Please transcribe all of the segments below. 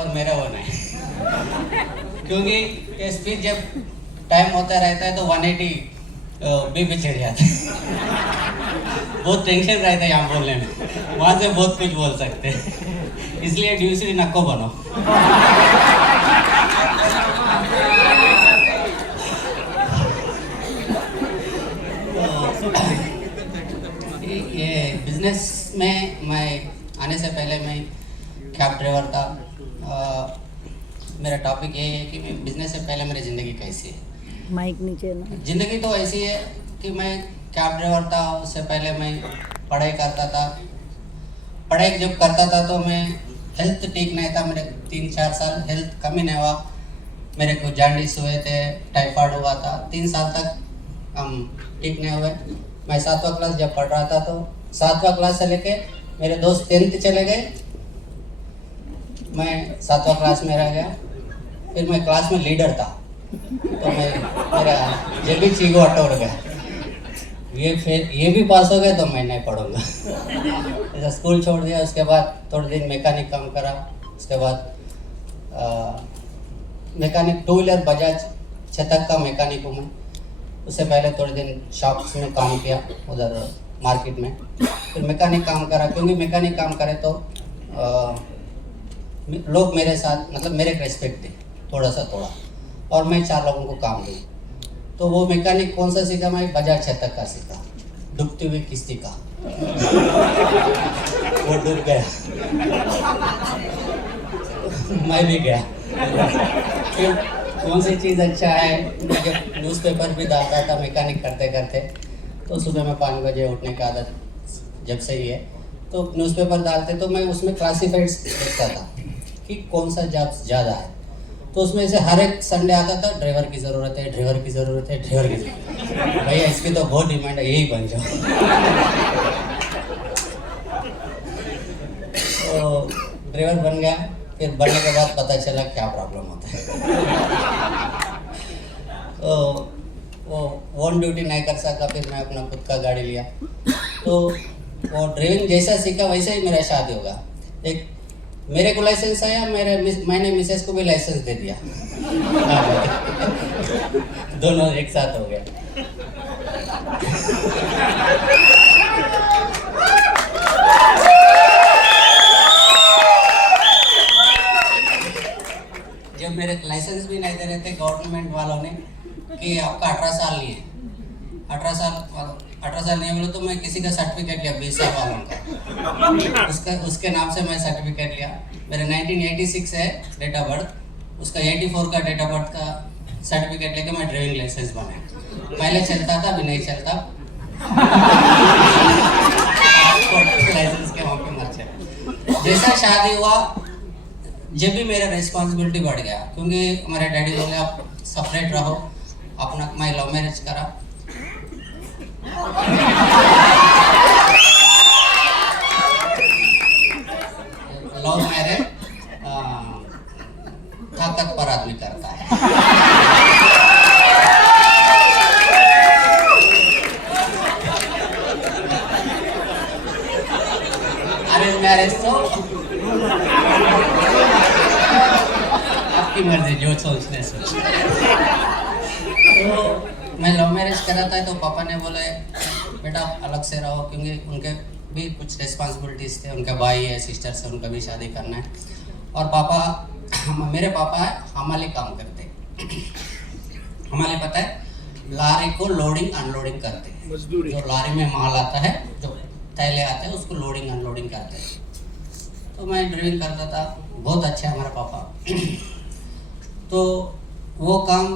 और मेरा होना है क्योंकि ये स्पीच जब टाइम होता रहता है तो 180 भी चढ़ जाता है। बहुत टेंशन रहता है यहाँ बोलने में, वहाँ से बहुत कुछ बोल सकते हैं, इसलिए ड्यूसरी नक्को बनो। ये बिजनेस में मैं आने से पहले मैं कैब ड्राइवर था। मेरा टॉपिक ये है कि मैं बिजनेस से पहले मेरी ज़िंदगी कैसी है। माइक नीचे ना। ज़िंदगी तो ऐसी है कि मैं कैब ड्राइवर था, उससे पहले मैं पढ़ाई करता था। पढ़ाई जब करता था तो मैं हेल्थ ठीक नहीं था, मेरे 3-4 साल हेल्थ कम ही नहीं हुआ। मेरे को जॉन्डिस हुए थे, टाइफाइड हुआ था, 3 साल तक हम ठीक नहीं हुए। मैं 7वां क्लास जब पढ़ रहा था तो 7वां क्लास से लेके मेरे दोस्त 10th चले गए, मैं 7वां क्लास में रह गया। फिर मैं क्लास में लीडर था तो मैं मेरा जब भी चीगो अटोड़ गया, ये भी पास हो गए तो मैं नहीं पढ़ूंगा। ऐसा स्कूल छोड़ दिया। उसके बाद थोड़े दिन मैकेनिक काम करा। उसके बाद मैकेनिक 2 व्हीलर बजाज चेतक का मैकेनिक हूँ मैं। उससे पहले थोड़े दिन शॉप्स में काम किया उधर मार्केट में। फिर मैकेनिक काम करा, क्योंकि मैकेनिक काम करे तो लोग मेरे साथ मतलब मेरे को रिस्पेक्ट दे थोड़ा, और मैं 4 लोगों को काम दूँ। तो वो मैकेनिक कौन सा सीखा? मैं बजाज चेतक का सीखा, डूबती हुई किश्ती का। वो डूब गया, मैं भी गया। फिर कौन सी चीज़ अच्छा है, मैं जब न्यूज़पेपर भी डालता था मैकेनिक करते करते, तो सुबह में 5 बजे उठने की आदत जब से ही है, तो न्यूज़पेपर डालते तो मैं उसमें क्लासीफाइड्स देखता था कि कौन सा जॉब ज़्यादा है। तो उसमें से हर एक संडे आता था, ड्राइवर की ज़रूरत है, ड्राइवर की ज़रूरत है, ड्राइवर की ज़रूरत है। भैया इसकी तो बहुत डिमांड है, यही बन जाओ। तो ड्राइवर बन गया। फिर बनने के बाद पता चला क्या प्रॉब्लम होता है। तो वो ऑन ड्यूटी नहीं कर सका। फिर मैं अपना खुद का गाड़ी लिया, तो वो ड्राइविंग जैसा सीखा वैसे ही मेरा शादी होगा। एक मेरे को लाइसेंस आया, मैंने मिसेस को भी लाइसेंस दे दिया। दोनों एक साथ हो गए। जब मेरे लाइसेंस भी नहीं दे रहे थे गवर्नमेंट वालों ने कि आपका 18 साल नहीं है, 18 साल नहीं बोले तो मैं किसी का सर्टिफिकेट लिया 20 साल वालों का, उसके नाम से मैं सर्टिफिकेट लिया। मेरे 1986 है डेट ऑफ बर्थ, उसका 84 का डेट ऑफ बर्थ का सर्टिफिकेट लेके मैं ड्राइविंग लाइसेंस बनाया। पहले चलता था, अभी नहीं चलता। लाइसेंस के मौके मर चला। जैसा शादी हुआ, जब भी मेरा रिस्पॉन्सिबिलिटी बढ़ गया, क्योंकि हमारे डैडी बोले आप सेपरेट रहो अपना। मैं लव मैरिज करा। लव मैरिज ताकत पर आदमी करता है। अरेंज मैरिज तो आपकी मर्जी, जो सोचने सोच। तो मैं लव मैरिज करा था, तो पापा ने बोले बेटा अलग से रहो, क्योंकि उनके भी कुछ रिस्पॉन्सिबिलिटीज़ थे। उनका भाई है, सिस्टर्स है, उनका भी शादी करना है। और मेरे पापा हमाली काम करते। हमारे पता है, लारी को लोडिंग अनलोडिंग करते हैं। जो लारी में माल आता है, जो थैले आते हैं, उसको लोडिंग अनलोडिंग करते हैं। तो मैं ड्राइविंग करता था, बहुत अच्छा है हमारा पापा। तो वो काम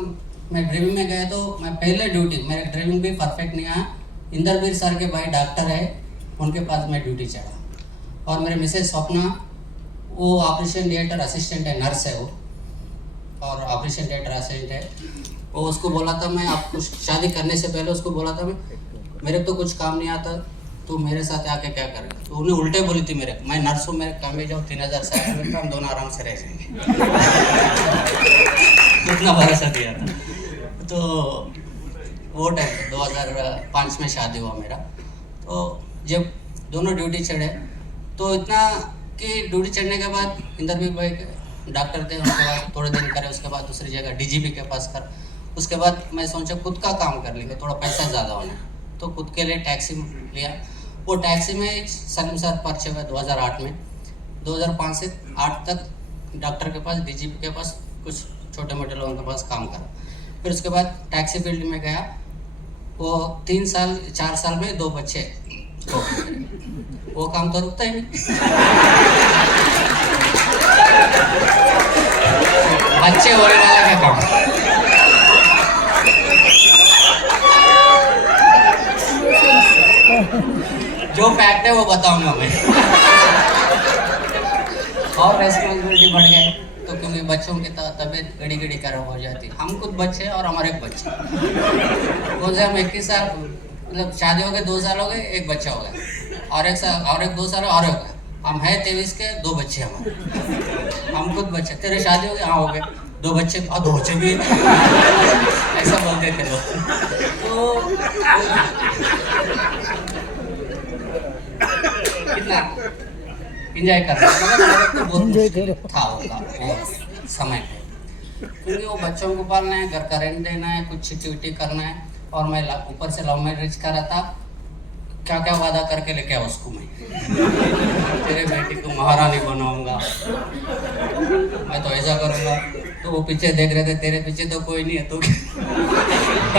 मैं ड्राइविंग में गया, तो मैं पहले ड्यूटी, मेरा ड्राइविंग भी परफेक्ट नहीं आया। इंदरवीर सर के भाई डॉक्टर है, उनके पास मैं ड्यूटी चढ़ा। और मेरे मिसेस स्वप्ना, वो ऑपरेशन थिएटर असिस्टेंट है, नर्स है वो, और ऑपरेशन थिएटर असिस्टेंट है। वो उसको बोला था, मैं आपको शादी करने से पहले उसको बोला था, मेरे तो कुछ काम नहीं आता, तो मेरे साथ आके क्या करेगा। तो उन्हें उल्टे बोली थी मेरे, मैं नर्स हूँ, मेरे काम में जाओ, 3000 सैलरी मिलता, हम दोनों आराम से रह जाएंगे। उतना भरोसा दिया था। तो वो टाइम 2005 में शादी हुआ मेरा। तो जब दोनों ड्यूटी चढ़े, तो इतना कि ड्यूटी चढ़ने के बाद इंदरवीर भाई डॉक्टर थे, उनके बाद थोड़े दिन करे, उसके बाद दूसरी जगह डीजीपी के पास कर। उसके बाद मैं सोचा खुद का काम कर लेंगे, थोड़ा पैसा ज़्यादा होना, तो खुद के लिए टैक्सी लिया। वो टैक्सी में सलीम साहब परिचय हुआ 2008 में। 2005 से 8 तक डॉक्टर के पास, डीजीपी के पास, कुछ छोटे मोटे लोगों के पास काम करा। फिर उसके बाद टैक्सी फील्ड में गया। वो 3 साल 4 साल में 2 बच्चे हो गए। वो काम तो रुकता ही नहीं। बच्चे होने वाला क्या काम। जो फैक्ट है वो बताऊंगा मैं। और रेस्पॉन्सिबिलिटी बढ़ गई, तो क्योंकि बच्चों की तबीयत घड़ी घड़ी खराब हो जाती। हम खुद बच्चे और हमारे एक बच्चे, कौन से हम 21 साल, मतलब शादी हो गए 2 साल हो गए, एक बच्चा हो गया, और एक साल और एक 2 साल और हो गया। हम है 23 के, 2 बच्चे हमारे। हम खुद बच्चे। तेरे शादी हो गए? हाँ हो गए। 2 बच्चे? और 2 बच्चे भी। ऐसा बोलते थे लोग। तो कितना इंजॉय कर रहा था, बहुत मुश्किल था वो समय पे, क्योंकि वो बच्चों को पालना है, घर का रेंट देना है, कुछ चिट्ठी विट्टी करना है, और मैं ऊपर से लव मैरिज कर रहा था। क्या क्या वादा करके लेके आया उसको मैं, तेरे बेटी को महारानी बनाऊंगा, मैं तो ऐसा करूंगा। तो वो पीछे देख रहे थे, तेरे पीछे तो कोई नहीं है, तो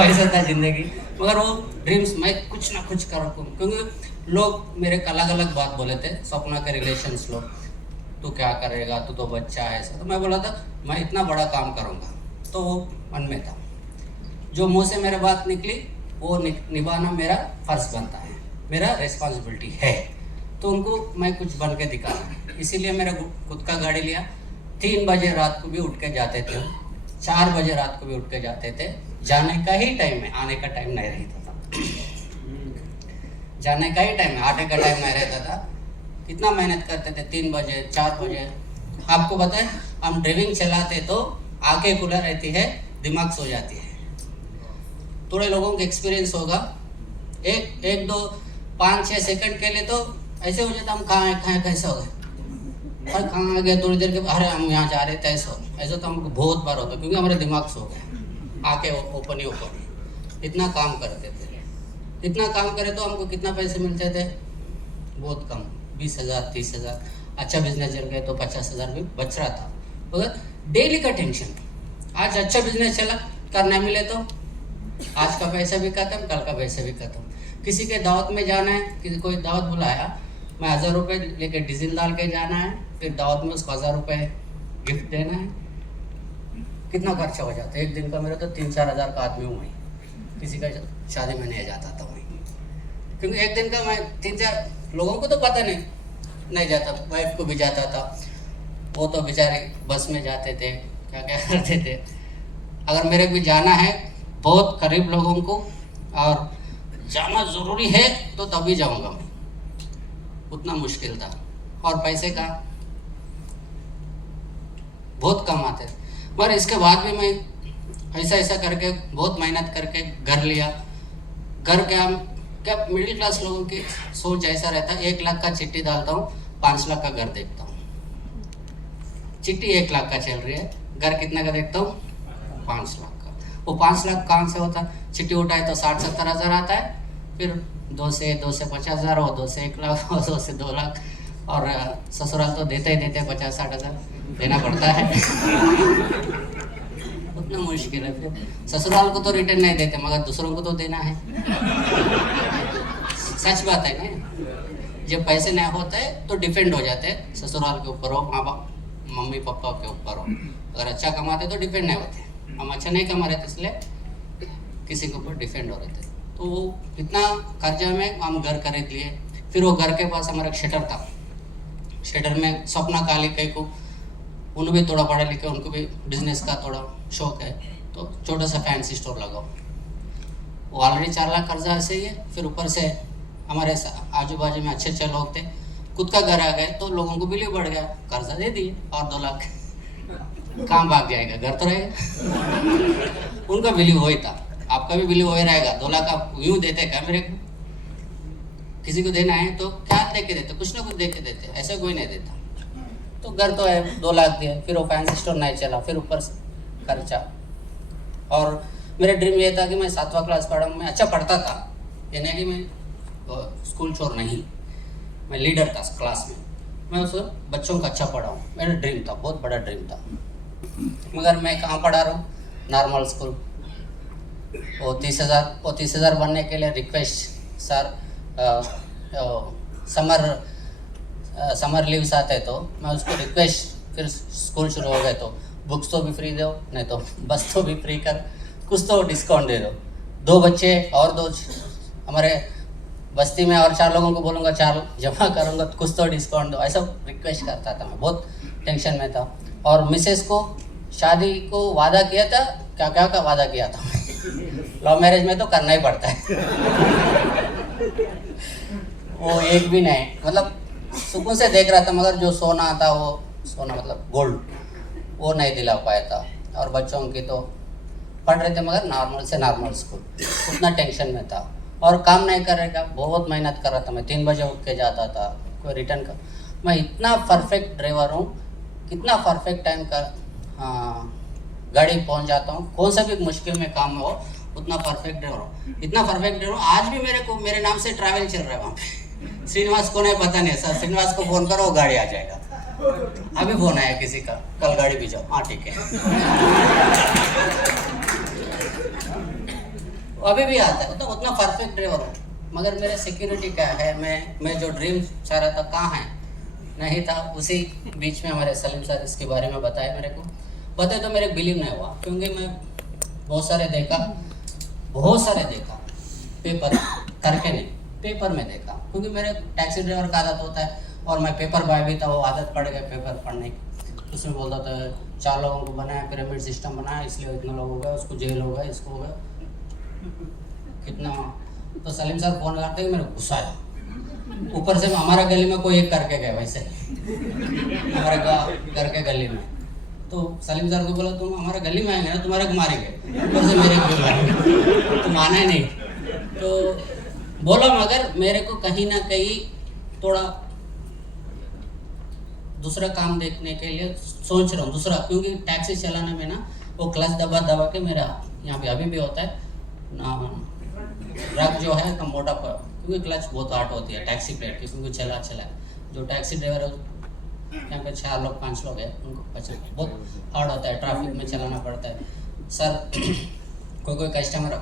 ऐसा था जिंदगी। मगर वो ड्रीम्स मैं कुछ ना कुछ करूँ, क्योंकि लोग मेरे अलग अलग बात बोले थे, सपना के रिलेशंस लोग, तू क्या करेगा, तू तो बच्चा है ऐसा। तो मैं बोला था मैं इतना बड़ा काम करूँगा, तो वो मन में था। जो मुँह से मेरे बात निकली वो निभाना मेरा फर्ज बनता है, मेरा रिस्पॉन्सिबिलिटी है। तो उनको मैं कुछ बन के दिखाना, इसीलिए मेरा खुद का गाड़ी लिया। 3 बजे रात को भी उठ के जाते थे, 4 बजे रात को भी उठ के जाते थे। जाने का ही टाइम है, आने का टाइम नहीं रहता था। जाने का ही टाइम है, आने का टाइम नहीं रहता था। कितना मेहनत करते थे, 3 बजे 4 बजे। आपको पता है, हम ड्राइविंग चलाते तो आंखें खुला रहती है, दिमाग सो जाती है। थोड़े लोगों को एक्सपीरियंस होगा, एक 2 5 6 सेकंड के लिए तो ऐसे हो जाता, हम कहाँ हैं कैसे हो गए, और कहाँ आ गए, थोड़ी देर के अरे हम यहाँ जा रहे थे, ऐसा तो हमको बहुत बार होता, क्योंकि हमारे दिमाग सो गए, आके ओपन ही ओपन। इतना काम करते थे, इतना काम करे तो हमको कितना पैसे मिलते थे, बहुत कम, 20,000 30,000। अच्छा बिजनेस चल गए तो 50,000 भी बच रहा था, मगर डेली का टेंशन। आज अच्छा बिजनेस चला, करने मिले तो आज का पैसा भी खत्म, कल का पैसा भी खत्म। किसी के दावत में जाना है, किसी कोई दावत बुलाया, मैं 1000 रुपये लेके डीजल डाल के जाना है, फिर दावत में उसको 1000 रुपये गिफ्ट देना है, कितना खर्चा हो जाता है। एक दिन का मेरा तो 3-4 हज़ार का आदमी हुआ, किसी का शादी में नहीं जाता था वहीं, क्योंकि एक दिन का मैं 3-4 लोगों को तो पता नहीं जाता, वाइफ को भी जाता था, वो तो बेचारे बस में जाते थे, क्या क्या करते थे। अगर मेरे भी जाना है बहुत करीब लोगों को और जाना ज़रूरी है तो तभी जाऊंगा मैं, उतना मुश्किल था। और पैसे का बहुत कम आते थे, मगर इसके बाद भी मैं ऐसा करके बहुत मेहनत करके घर लिया। घर क्या मिडिल क्लास लोगों की सोच ऐसा रहता है, 1 लाख का चिट्ठी डालता हूँ, 5 लाख का घर देखता हूँ। चिट्ठी 1 लाख का चल रही है, घर कितना का देखता हूँ, 5 लाख का। वो 5 लाख कहाँ से होता, चिट्ठी उठाए तो 60-70 हज़ार आता है, फिर 2 से 50,000 हो, 2 से 1 लाख हो, 2 से 2 लाख, और ससुराल तो देते ही देते 50-60 हज़ार देना पड़ता है। उतना मुश्किल है, फिर ससुराल को तो रिटर्न नहीं देते, मगर दूसरों को तो देना है। सच बात है ना, जब पैसे नहीं होते तो डिपेंड हो जाते हैं, ससुराल के ऊपर हो, माँ बाप मम्मी पापा के ऊपर हो। अगर अच्छा कमाते तो डिपेंड नहीं होते, हम अच्छा नहीं कमा रहे थे इसलिए किसी के ऊपर डिपेंड हो रहे थे। तो इतना कर्जा में हम घर खरीद लिए। फिर वो घर के पास हमारा एक शटर था, शटर में सपना काली कई को, उन्हें भी थोड़ा पढ़े लिखे, उनको भी बिजनेस का थोड़ा शौक है, तो छोटा सा फैंसी स्टोर लगाओ। वो ऑलरेडी 4 लाख कर्जा ऐसे ही है, फिर ऊपर से हमारे आजू बाजू में अच्छे लोग थे, खुद का घर आ गए तो लोगों को बिल ही बढ़ गया, कर्जा दे दिए और 2 लाख कहाँ भाग जाएगा, घर तो रहेगा। उनका बिल वही था, आपका भी बिल वही रहेगा। 2 लाख आप यूँ देते क्या मेरे को, किसी को देना है तो क्या दे के देते, कुछ ना कुछ दे के देते, ऐसा कोई नहीं देता। तो घर तो है 2 लाख दिए, फिर वो फैंसी स्टोर नहीं चला, फिर ऊपर से खर्चा। और मेरा ड्रीम ये था कि मैं 7वां क्लास पढ़ा, मैं अच्छा पढ़ता था, यानी कि मैं स्कूल छोड़ नहीं, मैं लीडर था क्लास में, मैं उस बच्चों का अच्छा पढ़ाऊँ, मेरा ड्रीम था, बहुत बड़ा ड्रीम था। मगर मैं कहाँ पढ़ा रहा हूँ, नॉर्मल स्कूल। वो 30,000 बनने के लिए रिक्वेस्ट सर, समर लीव्स आते तो मैं उसको रिक्वेस्ट, फिर स्कूल शुरू हो गए तो बुक्स तो भी फ्री दो, नहीं तो बस तो भी फ्री कर, कुछ तो डिस्काउंट दे दो। 2 बच्चे और 2 हमारे बस्ती में और 4 लोगों को बोलूँगा 4 जमा करूँगा तो कुछ तो डिस्काउंट दो, ऐसा रिक्वेस्ट करता था मैं, बहुत टेंशन में था। और मिसेस को शादी को वादा किया था, क्या क्या का वादा किया था लव मैरिज में तो करना ही पड़ता है वो एक भी नहीं, मतलब सुकून से देख रहा था, मगर जो सोना था, वो सोना मतलब गोल्ड, वो नहीं दिला पाया था। और बच्चों की तो पढ़ रहे थे मगर नॉर्मल से नॉर्मल स्कूल, उतना टेंशन में था। और काम नहीं कर रहे का, बहुत मेहनत कर रहा था मैं, 3 बजे उठ के जाता था, कोई रिटर्न का, मैं इतना परफेक्ट ड्राइवर हूँ, कितना परफेक्ट टाइम का गाड़ी पहुँच जाता हूँ, कौन सा भी मुश्किल में काम हो उतना परफेक्ट ड्राइवर हूँ, इतना परफेक्ट ड्राइवर हूँ। आज भी मेरे नाम से ट्रैवल चल रहा है वहाँ पे, श्रीनिवास को नहीं पता नहीं, सर श्रीनिवास को फ़ोन करो, गाड़ी आ जाएगा। अभी फ़ोन आया किसी का, कल गाड़ी भी जाओ, हाँ ठीक है अभी भी आता है, तो उतना परफेक्ट ड्राइवर हूँ। मगर मेरे सिक्योरिटी क्या है, मैं जो ड्रीम चाह रहा था कहाँ है, नहीं था। उसी बीच में हमारे सलीम सर इसके बारे में बताया मेरे को, बताए तो मेरे बिलीव नहीं हुआ, क्योंकि मैं बहुत सारे देखा, पेपर करके नहीं, पेपर में देखा, क्योंकि मेरे टैक्सी ड्राइवर का आदत होता है, और मैं पेपर बॉय भी था, वो आदत पड़ गया पेपर पढ़ने की। उसमें बोलता था 4 लोगों को बनाया, पिरामिड सिस्टम बनाया, इसलिए इतना लोग हो गया, उसको जेल हो गया, इसको हो गया कितना। तो सलीम सर फ़ोन करते ही मेरे गुस्सा आया, ऊपर से हमारा गली में कोई एक करके गया वैसे हमारे घर के गली में। तो सलीम सर को बोला तुम हमारे गली में आएंगे ना, तुम्हारे को मारेंगे, ऊपर से मेरे को मारेंगे, तुम आना ही नहीं। तो बोला, मगर मेरे को कहीं ना कहीं थोड़ा दूसरा काम देखने के लिए सोच रहा हूँ, दूसरा, क्योंकि टैक्सी चलाने में ना वो क्लच दबा दबा के मेरा यहाँ पे अभी भी होता है ना, रग जो है तो मोटा, क्योंकि क्लच बहुत हार्ड होती है टैक्सी प्लेट की, क्योंकि चला जो टैक्सी ड्राइवर है यहाँ पे 4 लोग 5 लोग हैं, उनको पहचान बहुत हार्ड होता है, ट्रैफिक में चलाना पड़ता है सर। कोई कस्टमर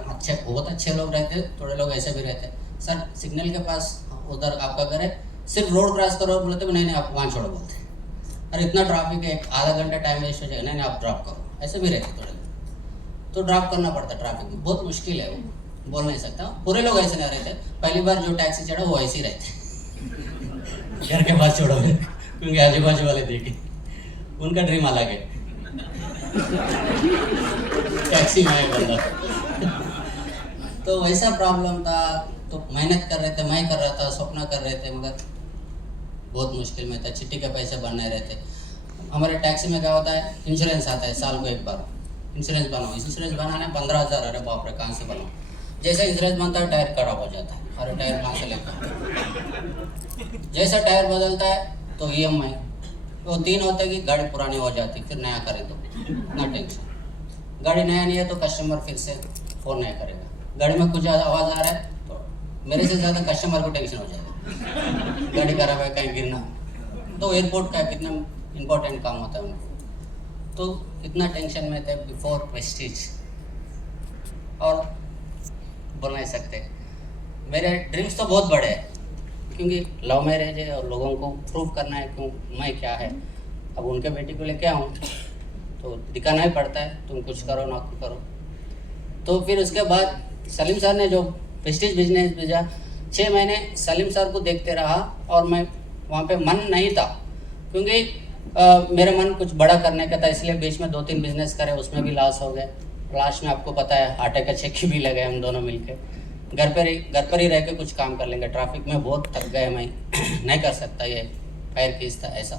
बहुत अच्छे लोग रहते हैं, थोड़े लोग ऐसे भी रहते हैं, सर सिग्नल के पास उधर आपका घर है, सिर्फ रोड क्रॉस करो, बोलते नहीं आप वहाँ छोड़ो, बोलते अरे इतना ट्रैफिक है, आधा घंटा टाइम वेस्ट हो जाएगा, नहीं आप ड्रॉप करो, ऐसे भी रहते थोड़े लोग, तो ड्रॉप करना पड़ता है ट्रैफिक में, बहुत मुश्किल है, वो बोल नहीं सकता, पूरे लोग ऐसे नहीं रहते। पहली बार जो टैक्सी चढ़ा वो ऐसे ही रहते घर के पास छोड़ो, क्योंकि आजू बाजू वाले देखे, उनका ड्रीम अलग है टैक्सी में बंदा तो वैसा प्रॉब्लम था। तो मेहनत कर रहे थे, मैं कर रहा था, सपना कर रहे थे, मगर बहुत मुश्किल में था, चिट्ठी के पैसे बनने रहते। हमारे टैक्सी में क्या होता है, इंश्योरेंस आता है साल को एक बार, इंश्योरेंस बनाओ, इंश्योरेंस बनाने 15,000, अरे बाप रे कहाँ से बनाओ, जैसे इंश्योरेंस बनता है टायर खराब हो जाता है, अरे टायर कहाँ से लेकर, जैसा टायर बदलता है तो EMI, वो 3 होते कि गाड़ी पुरानी हो जाती, फिर नया करें तो इतना टेंशन, गाड़ी नया नहीं है तो कस्टमर फिर से फ़ोन नहीं करेगा, गाड़ी में कुछ आवाज़ आ रहा है तो मेरे से ज़्यादा कस्टमर को टेंशन हो जाएगा, गाड़ी खराब है कहीं गिरना, तो एयरपोर्ट का कितना इम्पोर्टेंट काम होता है उनको, तो इतना टेंशन में थे बिफोर प्रेस्टीज, और बोल नहीं सकते। मेरे ड्रीम्स तो बहुत बड़े हैं, क्योंकि लव मैरिज है और लोगों को प्रूव करना है क्यों मैं क्या है, अब उनके बेटी को लेके आऊँ तो दिखाना ही पड़ता है, तुम कुछ करो ना करो। तो फिर उसके बाद सलीम सर ने जो प्रेस्टीज बिजनेस भेजा, 6 महीने सलीम सर को देखते रहा, और मैं वहाँ पे मन नहीं था, क्योंकि मेरा मन कुछ बड़ा करने का था, इसलिए बीच में 2-3 बिजनेस करे, उसमें भी लॉस हो गए। लास्ट में आपको पता है आटे का चक्की भी लगे हम दोनों मिलके, घर पर ही रह के कुछ काम कर लेंगे, ट्रैफिक में बहुत थक गए मैं नहीं कर सकता, ये फायर केस था ऐसा,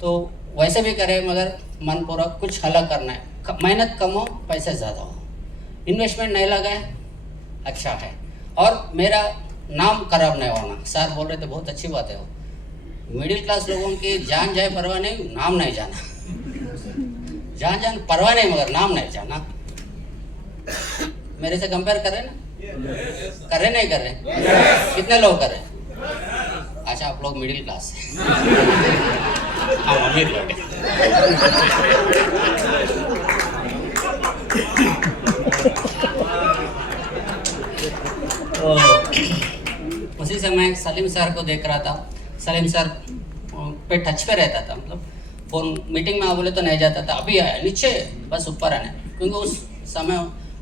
तो वैसे भी करे, मगर मन पूरा कुछ अलग करना है, मेहनत कम हो पैसे ज़्यादा हो, इन्वेस्टमेंट नहीं लगाए अच्छा है, और मेरा नाम खराब नहीं होना। सर बोल रहे थे बहुत अच्छी बात है वो, मिडिल क्लास लोगों की जान जाए परवाह नहीं, नाम नहीं जाना। जान जान परवाह नहीं मगर नाम नहीं जाना। मेरे से कंपेयर कर रहे ना? कर रहे नहीं कर रहे? कितने लोग कर रहे? अच्छा, आप लोग मिडिल क्लास हैं। हम अमीर लोग हैं। उसी समय सलीम सर को देख रहा था। सलीम सर पे टच पे रहता था, मतलब फोन मीटिंग में बोले तो नहीं जाता था, अभी आया नीचे बस ऊपर आने, क्योंकि उस समय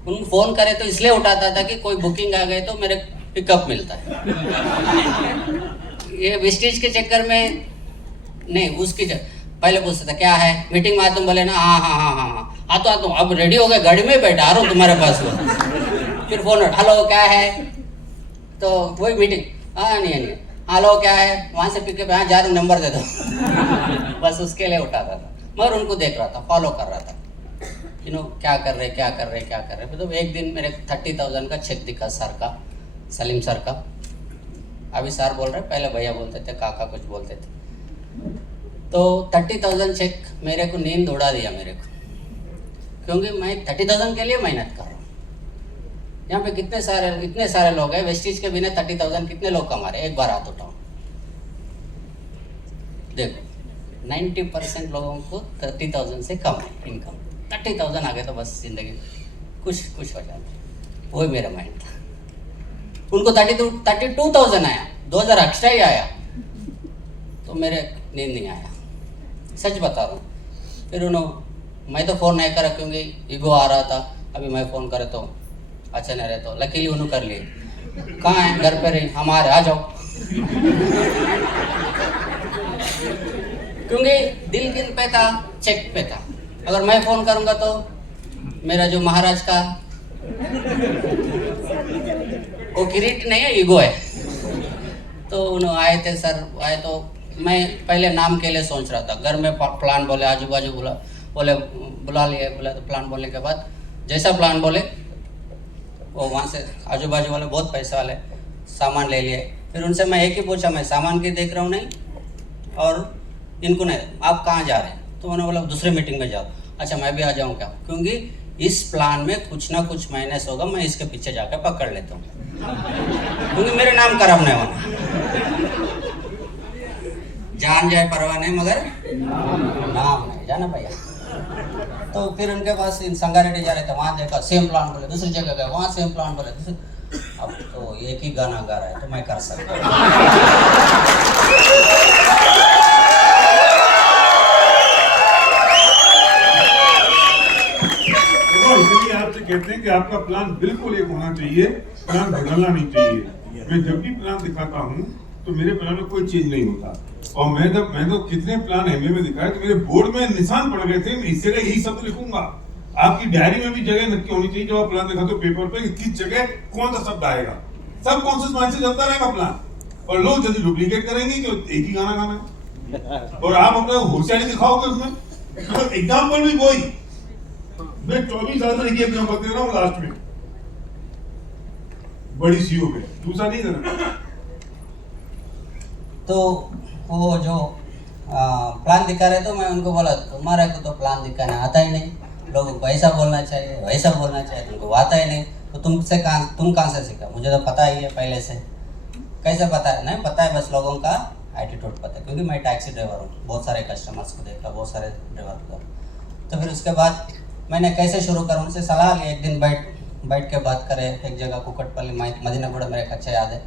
उन फोन करे तो इसलिए उठाता था कि कोई बुकिंग आ गई तो मेरे पिकअप मिलता है। ये वेस्टेज के चक्कर में नहीं, उसकी पहले पूछता था क्या है, मीटिंग में तुम बोले ना, हाँ हाँ हाँ हाँ हाँ आता हूँ, अब रेडी हो गए, गाड़ी में बैठा आ रहा हूँ तुम्हारे पास। फिर फोन हेलो क्या है, तो वही मीटिंग, हाँ नहीं नहीं, हेलो क्या है, वहाँ से पिकअप, हाँ जा रहा हूँ, नंबर दे दो। बस उसके लिए उठाता था, मगर उनको देख रहा था, फॉलो कर रहा था, क्या कर रहे क्या कर रहे क्या कर रहे। तो एक दिन मेरे 30,000 का चेक दिखा सर का, सलीम सर का। अभी सर बोल रहे, पहले भैया बोलते थे, काका कुछ बोलते थे। तो 30,000 चेक मेरे को नींद उड़ा दिया मेरे को, क्योंकि मैं 30,000 के लिए मेहनत कर रहा हूँ। यहाँ पे इतने सारे लोग हैं, वेस्टेज के बिना 30,000 कितने लोग कमा रहे हैं, एक बार हाथ उठाओ। देखो 90% लोगों को 30,000 से कम है इनकम। 30,000 आ गए तो बस जिंदगी खुश हो जाती। वही मेरा माइंड था। उनको 32,000 आया, 2,000 एक्स्ट्रा ही आया, तो मेरे नींद नहीं आया, सच बता रहा हूँ। फिर मैं तो फ़ोन नहीं करा क्योंकि ईगो आ रहा था, अभी मैं फ़ोन करे तो अच्छा नहीं रहे, तो लकीली उन्होंने कर लिए। कहाँ है, घर पे रही, हमारे आ जाओ। क्योंकि दिल किन पे था, चेक पे था। अगर मैं फ़ोन करूँगा तो मेरा जो महाराज का वो किरीट नहीं है, ईगो है। तो उन्होंने आए थे सर, आए तो मैं पहले नाम के लिए सोच रहा था। घर में प्लान बोले, आजू बाजू बोले बुला लिए, बोला तो प्लान बोलने के बाद जैसा प्लान बोले वो वहाँ से आजू बाजू वाले बहुत पैसा वाले सामान ले लिए। फिर उनसे मैं एक ही पूछा, मैं सामान की देख रहा हूँ नहीं और इनको नहीं, आप कहाँ जा रहे हैं? तो उन्होंने बोला दूसरे मीटिंग में जाओ। अच्छा मैं भी आ जाऊँ क्या? क्योंकि इस प्लान में कुछ ना कुछ माइनस होगा, मैं इसके पीछे जाकर पकड़ लेता हूँ, क्योंकि मेरे नाम खराब नहीं होना। जान जाए परवाह नहीं, मगर नाम नहीं जाना भैया। तो फिर उनके पास इन संगारेड्डी जा रहे थे, वहाँ देखा सेम प्लान बोले, दूसरी जगह गए, वहाँ सेम प्लान बोले, अब तो एक ही गाना गा रहा है तो मैं कर सकता हूँ। इसलिए आपसे कहते हैं कि आपका प्लान बिल्कुल एक होना चाहिए, प्लान बदलना नहीं चाहिए। मैं जब भी प्लान दिखाता हूँ तो मेरे प्लान में कोई चेंज नहीं होता। और मैं तो कितने प्लान एमए में दिखाया कि मेरे बोर्ड में निशान पड़ गए थे, मैं इस जगह यही शब्द लिखूंगा। आपकी डायरी में भी जगह नक्की होनी चाहिए जब आप प्लान दिखाते हो पेपर पे, किस जगह कौन सा शब्द आएगा। सब कॉन्शियस माइंड से चलता रहेगा प्लान, और लोग जल्दी डुप्लीकेट करेंगे कि एक ही गाना गाना है, और आप अपना होशियारी दिखाओगे उसमें। एग्जाम्पल भी कोई, मैं 24 साल से एग्जाम्पल दे रहा हूँ, लास्ट में बड़ी सीओ पे दूसरा नहीं देना। तो वो जो प्लान दिखा रहे, तो मैं उनको बोला तुम्हारे को तो प्लान दिखाना आता ही नहीं, लोगों को ऐसा बोलना चाहिए वैसा बोलना चाहिए, तुमको आता ही नहीं, तो तुम कहाँ से सीखा? मुझे तो पता ही है पहले से। कैसे पता है? नहीं पता है, बस लोगों का एटीट्यूड पता है, क्योंकि मैं टैक्सी ड्राइवर हूँ, बहुत सारे कस्टमर्स को देखा, बहुत सारे ड्राइवर को। तो फिर उसके बाद मैंने कैसे शुरू करूँ, उनसे सलाह ली। एक दिन बैठ के बात करें एक जगह, कुकटपल्ली मदीनापुरा, मेरे अच्छा याद है।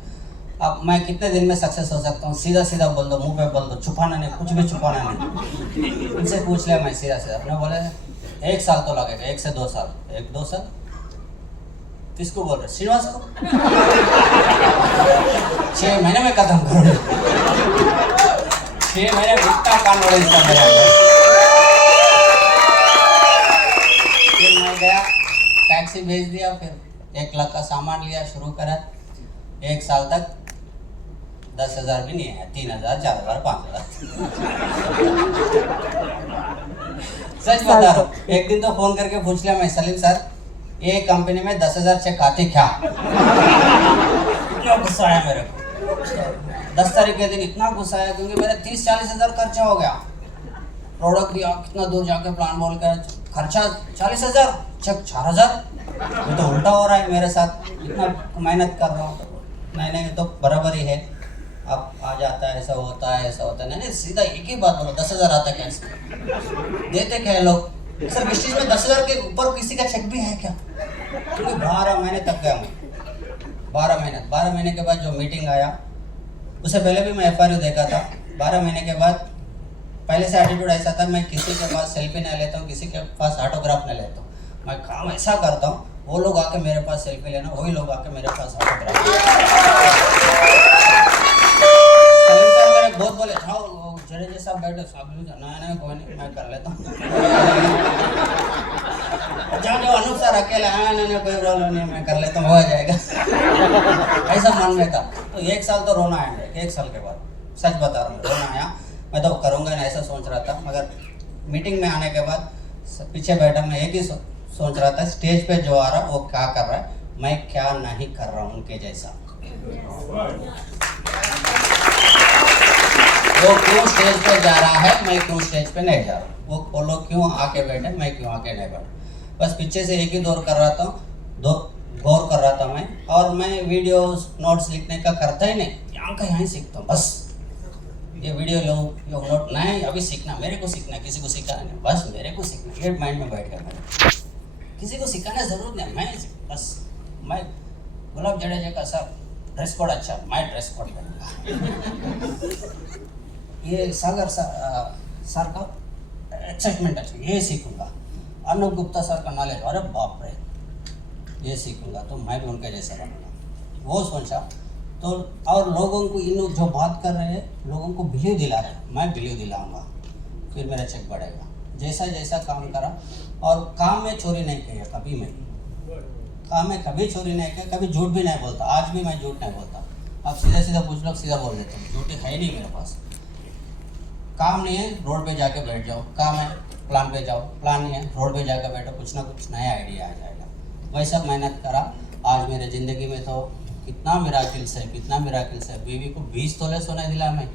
अब मैं कितने दिन में सक्सेस हो सकता हूँ? सीधा बोल दो, मुंह पे बोल दो, छुपाना नहीं, कुछ भी छुपाना नहीं। उनसे पूछ लिया मैं सीधा। अपने बोले 1 साल तो लगेगा, 1 से 2 साल। 1-2 साल किसको बोल रहे? श्रीनिवास को। 6 महीने में खत्म करो। 6 महीने इतना कॉन्फिडेंस था मेरा। फिर मैं गया, टैक्सी भेज दिया, फिर 1 लाख का सामान लिया, शुरू करा। 1 साल तक 10,000 भी नहीं है, 3,000, 4,000, 5,000। सच बता रहा हूँ। एक दिन तो फोन करके पूछ लिया मैं, सलीम सर ये कंपनी में 10,000 चेक आते क्या? इतना गुस्सा आया मेरे को। 10 तारीख के दिन इतना गुस्सा आया क्योंकि मेरा 30-40 हज़ार खर्चा हो गया। प्रोडक्ट दिया, कितना दूर जाके प्लान बोल कर खर्चा 40,000, चेक 4,000। ये तो उल्टा हो रहा है मेरे साथ, इतना मेहनत कर रहा हूँ। नहीं तो बराबर ही है, अब आ जाता है, ऐसा होता है ऐसा होता है। नहीं सीधा एक ही बात बोलो, 10,000 आता कैसे? देते क्या है लोग? सर वेस्टेज में 10,000 के ऊपर किसी का चेक भी है क्या? क्योंकि 12 महीने तक गया मैं, 12 महीने के बाद जो मीटिंग आया, उससे पहले भी मैं FRU देखा था। 12 महीने के बाद पहले से एटीट्यूड ऐसा था, मैं किसी के पास सेल्फी नहीं लेता हूँ, किसी के पास ऑटोग्राफ नहीं लेता हूँ। मैं काम ऐसा करता हूँ, वो लोग आके मेरे पास सेल्फी लेना, वही लोग आके मेरे पास ऑटोग्राफ। सर मेरे बहुत बोले, जाओ जडेजा साहब बैठो, साहब नहीं कोई नहीं, मैं कर लेता हूँ। जाओ अनूप सर अकेले, नहीं कोई प्रॉब्लम नहीं, मैं कर लेता हूँ, हो जाएगा। ऐसा मन में था। तो 1 साल तो रोना आया मेरे, 1 साल के बाद सच बता रहा हूँ, रोना आया। मैं तो करूँगा ना ऐसा सोच रहा था, मगर मीटिंग में आने के बाद पीछे बैठा मैं एक ही सोच रहा था, स्टेज पे जो आ रहा वो क्या कर रहा है, मैं क्या नहीं कर रहा हूँ उनके जैसा। वो क्यों स्टेज पे जा रहा है, मैं क्यों स्टेज पे नहीं जा रहा। वो लोग क्यों आके बैठे, मैं क्यों आके नहीं बैठा। बस पीछे से एक ही गौर कर रहा था मैं। और मैं वीडियोस नोट्स लिखने का करता ही नहीं, यहाँ का यहाँ ही सीखता हूँ। बस ये वीडियो लो, ये नोट नहीं, अभी सीखना, मेरे को सीखना, किसी को सिखाना नहीं, बस मेरे को सीखना। ये माइंड में बैठ गया, किसी को सिखाना जरूरत नहीं, मैं गुलाब जडेजा का सर ड्रेस कोड अच्छा, मैं ड्रेस कोड करूँगा। ये सागर सर का एक्साइटमेंट अच्छा, ये सीखूंगा। अर्नब गुप्ता सर का नॉलेज, अरे बाप रे, ये सीखूंगा तो मैं भी उनके जैसा बनूंगा। वो सोचा तो, और लोगों को इन लोग जो बात कर रहे हैं, लोगों को बिलीव दिला रहे हैं, मैं बिलीव दिलाऊंगा, फिर मेरा चेक बढ़ेगा। जैसा काम करा, और काम में चोरी नहीं किया कभी, मैं काम में कभी चोरी नहीं किया, कभी झूठ भी नहीं बोलता। आज भी मैं झूठ नहीं बोलता। आप सीधा पूछ लो, सीधा बोल देता हूँ, झूठ है नहीं मेरे पास। काम नहीं है, रोड पे जाके बैठ जाओ, काम है प्लान पे जाओ, प्लान नहीं है, रोड पे जाकर बैठो, कुछ ना कुछ नया आइडिया आ जाएगा। वैसा मेहनत करा। आज मेरे ज़िंदगी में तो कितना मिराकिल्स है। बीवी को 20 तोले सोना दिला मैं,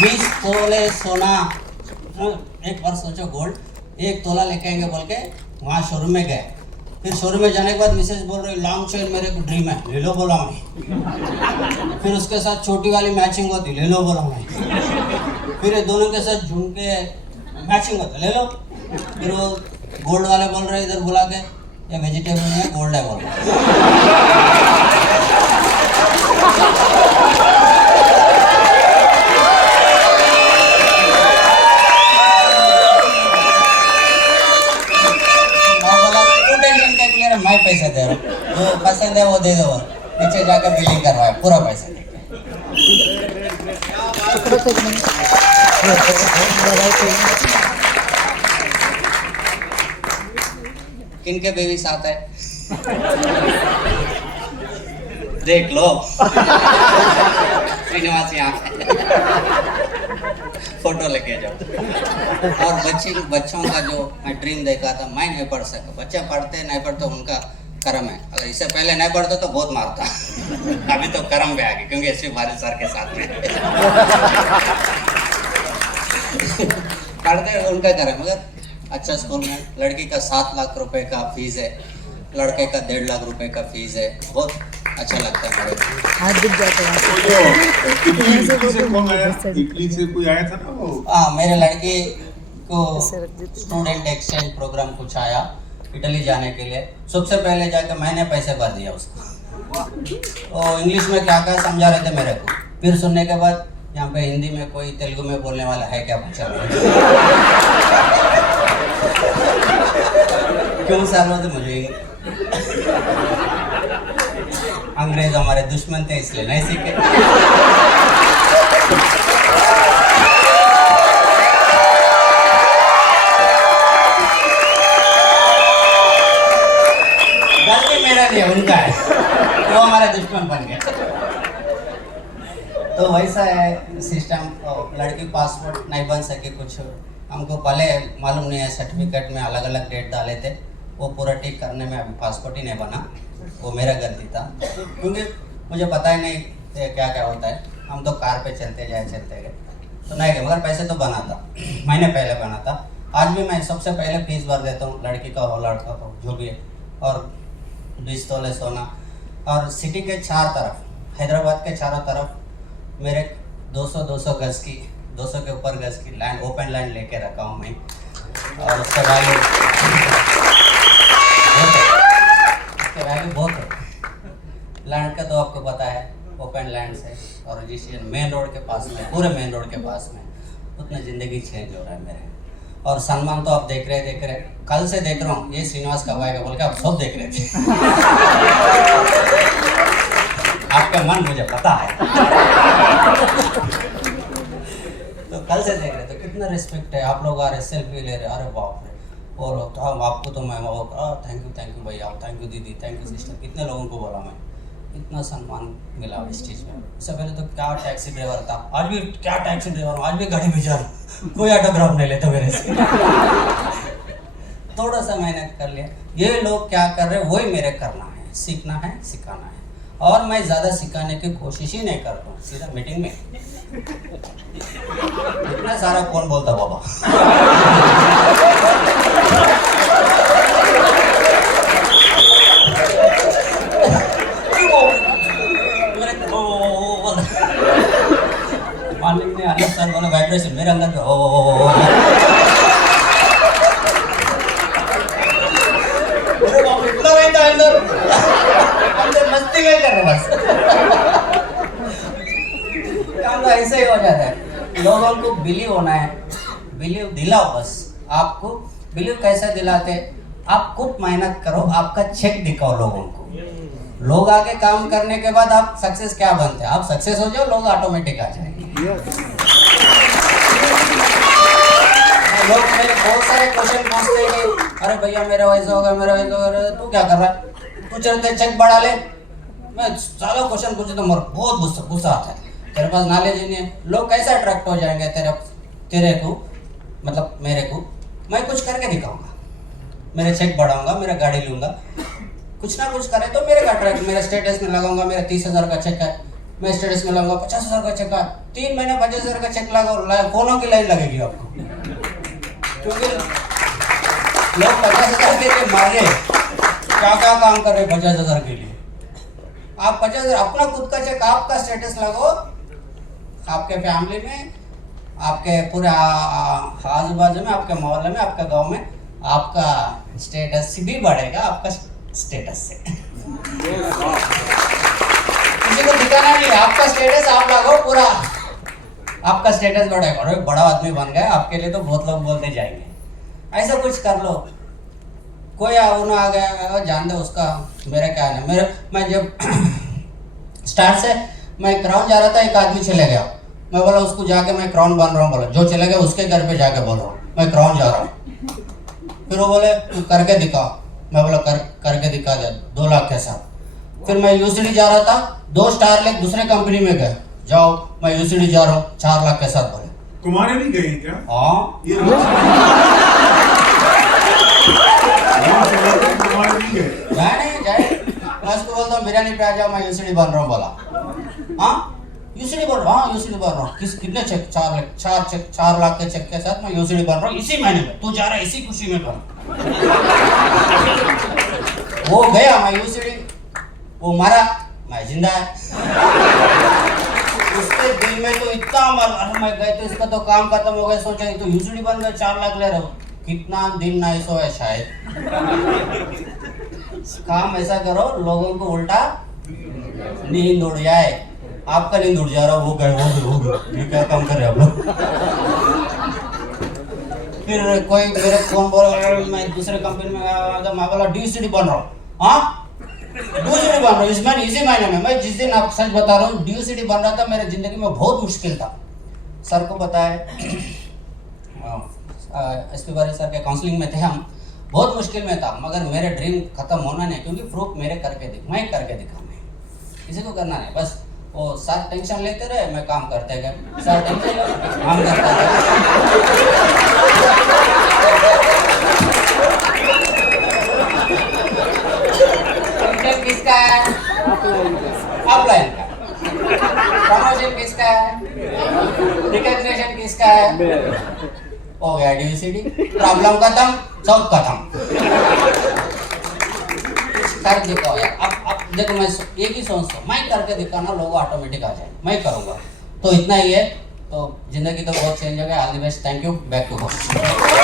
20 तोले सोना। एक बार सोचो, गोल्ड 1 तोला लेके आएंगे बोल के वहाँ शोरूम में गए। फिर शोरूम में जाने के बाद मिसेज बोल रही, लॉन्ग चेन मेरे को ड्रीम है, ले लो बोला मैं। फिर उसके साथ छोटी वाली मैचिंग होती, ले लो बोला मैं। फिर ये दोनों के साथ झुमके मैचिंग होता, ले लो। फिर वो गोल्ड वाले बोल रहे इधर बुला के, ये वेजिटेबल नहीं है, गोल्ड है बोल रहे। मैं पैसे दे रहा हूँ, जो पसंद है वो दे दो, नीचे जाकर बिलिंग करवाए, पूरा पैसा दे। किनके बेबी साथ है देख लो। श्रीनिवास यहाँ फोटो लेके जाओ। और बच्चों का जो मैं ड्रीम देखा था, मैं नहीं पढ़ सका। बच्चे पढ़ते नहीं पढ़ते उनका कर्म है। अगर इससे पहले नहीं पढ़ते तो बहुत मारता। अभी तो कर्म पे आ गए क्योंकि एसपी भारत सर के साथ में पढ़ते उनका कर्म। मगर अच्छा स्कूल में लड़की का 7 लाख रुपए का फीस है, लड़के का 1.5 लाख रुपए का फीस है। बहुत अच्छा लगता है मेरे को। इटली से कोई आया था ना वो? हाँ, मेरे लड़की को स्टूडेंट एक्सचेंज प्रोग्राम कुछ आया इटली जाने के लिए। सबसे पहले जाकर मैंने पैसे भर दिया उसको। वो इंग्लिश में क्या क्या समझा रहे थे मेरे को। फिर सुनने के बाद यहाँ पे हिंदी में कोई तेलुगु में बोलने वाला है क्या पूछा क्यों सर बोलते मुझे अंग्रेज हमारे दुश्मन थे इसलिए नहीं सीखे। गलती मेरा नहीं है, उनका है, वो हमारे दुश्मन बन गए। तो वैसा है सिस्टम। लड़की पासपोर्ट नहीं बन सके, कुछ हमको पहले मालूम नहीं है। सर्टिफिकेट में अलग अलग डेट डाले थे, वो पूरा ठीक करने में अभी पासपोर्ट ही नहीं बना। वो मेरा गलती था, क्योंकि मुझे पता ही नहीं क्या क्या होता है। हम तो कार पे चलते गए तो नहीं गए, मगर पैसे तो बना था, महीने पहले बना था। आज भी मैं सबसे पहले फीस भर देता हूँ, लड़की का हो लड़का का जो भी है, और 20 तोले सोना। और सिटी के चार तरफ, हैदराबाद के चारों तरफ मेरे 200 गज की, 200 के ऊपर गज की लैंड, ओपन लैंड लेके रखा हूँ मैं। और उसके वैल्यू बहुत है। लैंड का तो आपको पता है, ओपन लैंड है और रजिस्ट्रेशन मेन रोड के पास में, पूरे मेन रोड के पास में, उतने ज़िंदगी चेंज हो रहा है मेरे। और सम्मान तो आप देख रहे कल से देख रहा हूँ, ये श्रीनिवास कब आएगा बोल के आप सब देख रहे थे। आपका मन मुझे पता है। तो कल से देख रहे तो कितना रिस्पेक्ट है, आप लोग आ रहे सेल्फी ले रहे, अरे बाप रे। और तो हम आपको तो मैं थैंक यू भैया, थैंक यू दीदी, थैंक यू सिस्टर, कितने लोगों को बोला मैं, इतना सम्मान मिला इस चीज़ में। इससे पहले तो क्या टैक्सी ड्राइवर था, आज भी क्या टैक्सी ड्राइवर हूँ, आज भी गाड़ी में जा रहा हूँ, कोई ऑटोग्राफ नहीं लेता मेरे से। थोड़ा सा मेहनत कर लिया। ये लोग क्या कर रहे हैं वही मेरे करना है, सीखना है, सिखाना है। और मैं ज़्यादा सिखाने की कोशिश ही नहीं करता हूँ, सीधा मीटिंग में। इतना सारा कौन बोलता बाबा। मालिक ने अलग सर वाला वाइब्रेशन मेरे अंदर पे इतना रहता है अंदर मस्ती नहीं कर रहा बस। काम तो ऐसे ही हो जाता है। लोगों को बिलीव होना है, बिलीव दिलाओ बस। आपको बिलीव कैसे दिलाते, आप खुद मेहनत करो, आपका चेक दिखाओ लोगों को। लोग आके काम करने के बाद आप सक्सेस क्या बनते हैं, आप सक्सेस हो जाओ, लोग ऑटोमेटिक आ जाएंगे। लोग मेरे बहुत सारे क्वेश्चन पूछते हैं कि अरे भैया मेरा वैसा होगा, मेरा वैसा होगा, तू क्या कर रहा है, तू चलते चेक बढ़ा ले। मैं सारा क्वेश्चन पूछे तो मेरे बहुत गुस्सा आता है, तेरे पास नॉलेज ही नहीं है। लोग कैसे अट्रैक्ट हो जाएंगे तेरे को, मतलब मेरे को। मैं कुछ करके दिखाऊंगा, मेरे चेक बढ़ाऊंगा, मेरा गाड़ी लूंगा, कुछ ना कुछ करे तो मेरे का अट्रैक्ट, मेरा स्टेटस में लगाऊंगा। मेरा 30,000 का चेक है, मैं स्टेटस में लगाऊंगा। 50,000 का चेक है, 3 महीने 50,000 का चेक लगाओ, फोनों की लाइन लगेगी आपको, क्योंकि लोग 50,000 के लिए मारे, क्या काम कर रहे 50,000 के लिए। आप 50,000 अपना खुद का चेक, आपका स्टेटस लगाओ, आपके फैमिली में, आपके पूरे आजू बाजू में, आपके मोहल्ले में, आपके गांव में आपका स्टेटस भी बढ़ेगा आपका स्टेटस से। किसी को दिखाना नहीं है, आपका स्टेटस आप लगाओ, पूरा आपका स्टेटस बढ़ेगा। और बड़ा आदमी बन गए, आपके लिए तो बहुत लोग बोलते जाएंगे। ऐसा कुछ कर लो। कोई आ गया जान दे उसका, मेरा क्या है ना। मैं जब स्टार्ट से मैं क्राउन जा रहा था, एक आदमी चले गया, मैं बोला उसको जाके मैं क्राउन बन रहा हूँ। बोला जो चले गया उसके घर पे जाके बोल रहा हूँ मैं क्राउन जा रहा हूँ। फिर वो बोले तू करके दिखा, मैं बोला करके दिखा दे 2 लाख के साथ। फिर मैं यूसीडी जा रहा था, 2 स्टार लेके दूसरे कंपनी में गए, जाओ मैं यूसीडी जा रहा हूँ 4 लाख के साथ। बोले तुम्हारे भी गए क्या? हाँ तुम्हारे भी गए? जाए मैं उसको बोलता हूँ बिरयानी पे आ जाओ, मैं यूसीडी बन रहा हूँ। बोला हाँ यूसीडी बन रहा हूँ, हाँ यूसीडी बन रहा हूँ। कितने चेक? 4 लाख के चेक के साथ मैं यूसीडी बन रहा हूँ इसी महीने में। तू जा रहा है इसी खुशी में बन। वो गया, मैं यूसीडी, वो मरा, मैं जिंदा है। उसके दिल में तो इतना मर, मैं गए तो इसका तो काम खत्म हो गया, सोचा तो यूसीडी बन गया, 4 लाख ले रहा हूँ। कितना दिन नहीं सोया शायद। काम ऐसा करो लोगों को उल्टा नींद उड़ जाए। आपका नींद उड़ जा रहा, वो गए, ये क्या काम कर रहे आप लोग। फिर कोई मेरे फोन बोला, मैं दूसरे कंपनी में गया, मैं बोला ड्यूसीडी बन रहा हूँ। हाँ ड्यूसीडी बन रहा हूँ इस महीने, इसी महीने में। मैं जिस दिन आप सच बता रहा हूँ ड्यूसीडी बन रहा था, मेरे जिंदगी में बहुत मुश्किल था। सर को पता है, एसपी बारी सर के काउंसलिंग में थे हम, बहुत मुश्किल में था। मगर मेरे ड्रीम खत्म होना नहीं, क्योंकि प्रूफ मैं करके दिखा, मैं किसी को करना नहीं। बस वो सर टेंशन लेते रहे, मैं काम करते गए, सर टेंशन काम करता गया। है, हो गया ABCD, प्रॉब्लम खत्म, सब खत्म। कर देखो यार, अब देखो मैं एक ही सोचता हूँ, मैं करके दिखाना, लोग ऑटोमेटिक आ जाए, मैं करूँगा। तो इतना ही है, तो जिंदगी तो बहुत चेंज हो गया। All the best, thank you, back to host.